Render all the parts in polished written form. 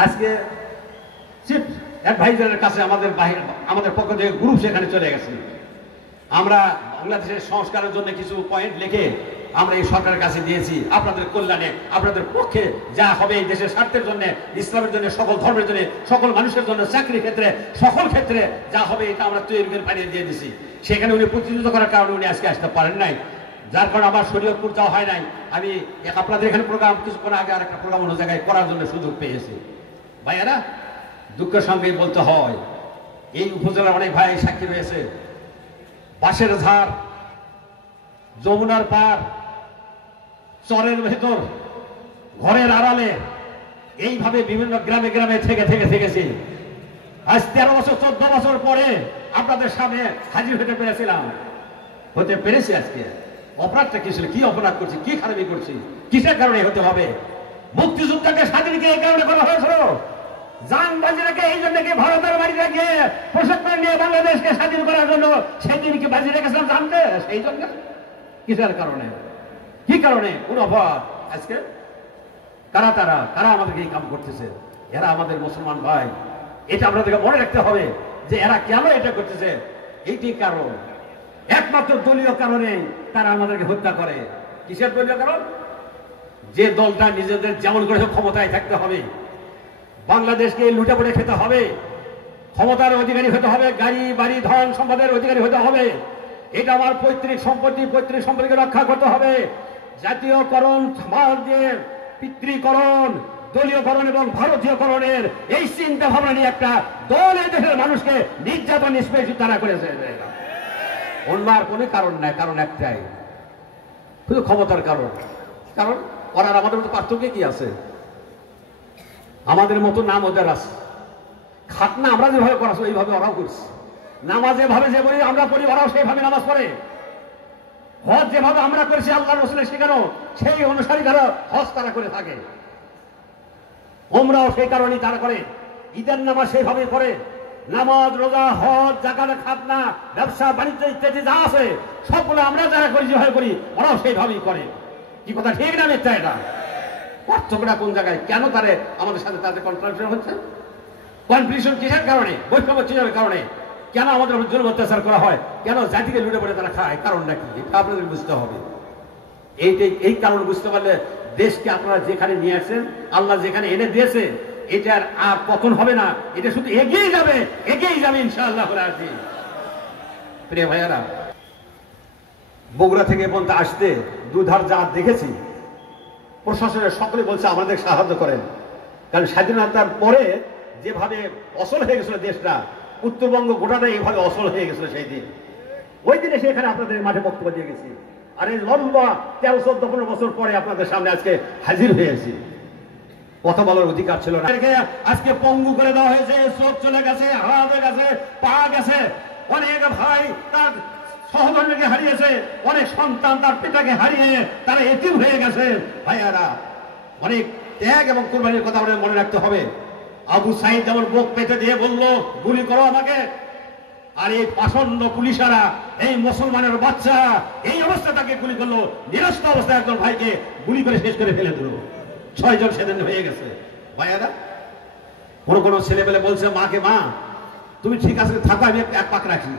আজকে চিফ অ্যাডভাইজারের কাছে আমাদের পক্ষ থেকে গ্রুপ সেখানে চলে গেছে। আমরা বাংলাদেশের সংস্কারের জন্য কিছু পয়েন্ট লিখে আমরা এই সরকারের কাছে দিয়েছি। আপনাদের কল্যাণে, আপনাদের পক্ষে যা হবে এই দেশের স্বার্থের জন্য, ইসলামের জন্য, সকল ধর্মের জন্য, সকল মানুষের জন্য, চাকরির ক্ষেত্রে, সকল ক্ষেত্রে যা হবে এটা আমরা তৈরি করে পাঠিয়ে দিয়ে দিছি। সেখানে উনি প্রতিনিধিত্ব করার কারণে উনি আজকে আসতে পারেন নাই, যার কারণে আমার শরীয়তপুর যাওয়া হয় নাই। আমি আপনাদের এখানে প্রোগ্রাম কিছুক্ষণ আগে আর একটা প্রোগ্রাম অন্য জায়গায় করার জন্য সুযোগ পেয়েছি। ভাইয়ারা, দুঃখের সঙ্গে বলতে হয় এই উপজেলার অনেক ভাই সাক্ষী রয়েছে। বাঁশের ঝাড়, যমুনার পার, চরের ভেতর, ঘরের আড়ালে, এইভাবে বিভিন্ন গ্রামে গ্রামে থেকেছি। আজ 13 বছর 14 বছর পরে আপনাদের সামনে হাজির হতে পেরেছি। আজকে অপরাধটা কি ছিল? কি অপরাধ করছি? কি খারাপি করছি? কিসের কারণে হতে হবে? মুক্তিযুদ্ধকে স্বাধীনকে এই কারণে করা হয়েছিল, জান বাজিরাকে এই জন্য কি ভারতের বাড়িতে গিয়ে প্রশিক্ষণ নিয়ে বাংলাদেশকে স্বাধীন করার জন্য সেদিন কি বাজি রেখেছিলাম জানতে? সেই জন্য কিসের কারণে? কি কারণে? কোন অপরাধ? আজকে কারা আমাদেরকে এই কাম করতেছে? এরা আমাদের মুসলমান ভাই। এটা আপনাদেরকে মনে রাখতে হবে যে এরা কেন এটা করতেছে। এইটি কারণ, একমাত্র দলীয় কারণে তারা আমাদেরকে হত্যা করে। কিসের দলীয় কারণ? যে দলটা নিজেদের যেমন করে ক্ষমতায় থাকতে হবে, বাংলাদেশকে লুটেপুটে খেতে হবে, ক্ষমতার অধিকারী হতে হবে, গাড়ি বাড়ি ধন সম্পদের অধিকারী হতে হবে, এটা আমার পৈতৃক সম্পত্তিকে রক্ষা করতে হবে। জাতীয়করণ, সমাজ দিয়ে পিতৃকরণ, দলীয়করণ এবং ভারতীয়করণের এই চিন্তা ভাবনা নিয়ে একটা দল এই দেশের মানুষকে নির্যাতন নিষ্পেষিত তারা করেছে। অন্য আর কোনো কারণ নাই, কারণ একটাই, শুধু ক্ষমতার কারণ। কারণ ওরা আমাদের মতো পার্থক্য কি আছে? আমাদের মতো নাম ওদের আছে। খাতনা আমরা যেভাবে করাছো এইভাবে ওরাও করছে। নামাজ যেভাবে যে বলি আমরা পড়ি, ওরাও সেইভাবে নামাজ পড়ে। হজ যেভাবে আমরা করেছি আল্লাহ রসুলের শেখানো, সেই অনুসারী যারা হজ তারা করে থাকে, ওমরাও সেই কারণেই তারা করে। ঈদের নামাজ সেইভাবে করে। নামাজ, রোজা, হজ, জাকাত, খাতনা, ব্যবসা বাণিজ্য ইত্যাদি যা আছে সবগুলো আমরা যারা করি, যেভাবে করি ওরাও সেইভাবেই করে। কি কথা ঠিক না মিথ্যা? এটা পার্থক্যটা কোন জায়গায়? কেন তারে আমাদের সাথে তাদের কনফ্লিকশন হচ্ছে? কনফ্লিকশন কিসের কারণে? বৈষম্য চিহ্নের কারণে। কেন আমাদের জুলুম অত্যাচার করা হয়? কেন জাতিকে লুটে পড়ে তারা খায়? কারণটা কি? এটা আপনাদের বুঝতে হবে। এই কারণ বুঝতে পারলে দেশকে আপনারা যেখানে নিয়ে আসেন, আল্লাহ যেখানে এনে দিয়েছে, এটার আর পতন হবে না। এটা শুধু এগিয়ে যাবে ইনশাআল্লাহ। প্রিয় ভাইয়ারা, বগুড়া থেকে পর্যন্ত আসতে দুধার যা দেখেছি, প্রশাসনের সকলে বলছে আমাদের সাহায্য করেন। কারণ স্বাধীনতার পরে যেভাবে অচল হয়ে গেছিল দেশটা, উত্তরবঙ্গ গোটাটা এইভাবে অচল হয়ে গেছিল সেই দিন। ওই দিনে সেখানে আপনাদের মাঠে বক্তব্য দিয়ে গেছি। আর এই লম্বা 13, 14, 15 বছর পরে আপনাদের সামনে আজকে হাজির হয়েছি। কথা বলার অধিকার ছিল না। আজকে পঙ্গু করে দেওয়া হয়েছে, চোখ চলে গেছে, হাত হয়ে গেছে, পা গেছে। অনেক ভাই তার সহধর্মীকে হারিয়েছে, অনেক সন্তান তার পিতাকে হারিয়ে তারা এতিম হয়ে গেছে। ভাইয়ারা, অনেক ত্যাগ এবং কুরবানির কথা আমাদের মনে রাখতে হবে। আবু সাইদ যেমন বুক পেতে দিয়ে বললো গুলি করো আমাকে, আর এই পাষণ্ড পুলিশেরা, এই মুসলমানের বাচ্চা এই অবস্থা তাকে গুলি করলো। নিরস্ত অবস্থায় একজন ভাইকে গুলি করে শেষ করে ফেলে দিল। 6 জন সেদিন হয়ে গেছে। ভাইয়ারা, কোনো ছেলেবেলে বলছে মাকে, মা তুমি ঠিক আছে থাকো, আমি এক পাক রাখি।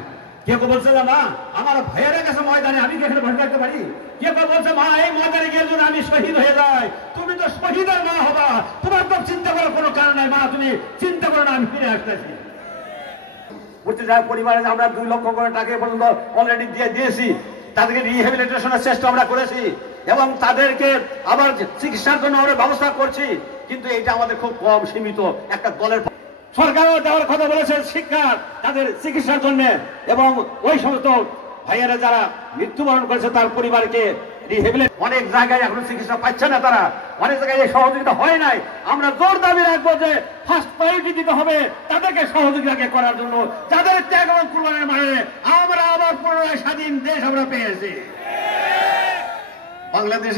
কেউ বলছে যে মা আমার ভাইয়েরা গেছে ময়দানে, আমি কি এখানে বসে থাকতে পারি? কেউ বলছে মা এই ময়দানে গিয়ে যদি আমি শহীদ হয়ে যাই, তুমি তো শহীদের মা হবা, তোমার তো চিন্তা করার কোনো কারণ নাই। মা তুমি চিন্তা করো না, আমি ফিরে আসতেছি। পরিবারে আমরা 2 লক্ষ করে টাকা পর্যন্ত অলরেডি দিয়েছি। তাদেরকে রিহ্যাবিলিটেশনের চেষ্টা আমরা করেছি এবং তাদেরকে আবার চিকিৎসার জন্য আমরা ব্যবস্থা করছি। কিন্তু এটা আমাদের খুব কম, সীমিত একটা দলের। সরকারও দেওয়ার কথা বলেছে শিক্ষা, তাদের চিকিৎসার জন্য, এবং ওই সমস্ত ভাইয়েরা যারা মৃত্যুবরণ করেছে তার পরিবারকে অনেক জায়গায় এখন চিকিৎসা পাচ্ছে না, তারা অনেক জায়গায় এই সহযোগিতা হয় নাই। আমরা জোর দাবি রাখবো যে ফার্স্ট প্রায়োরিটি দিতে হবে তাদেরকে সহযোগিতা করার জন্য, যাদের ত্যাগ এবং কুরবানির মাধ্যমে আমরা আবার পুনরায় স্বাধীন দেশ আমরা পেয়েছি। বাংলাদেশ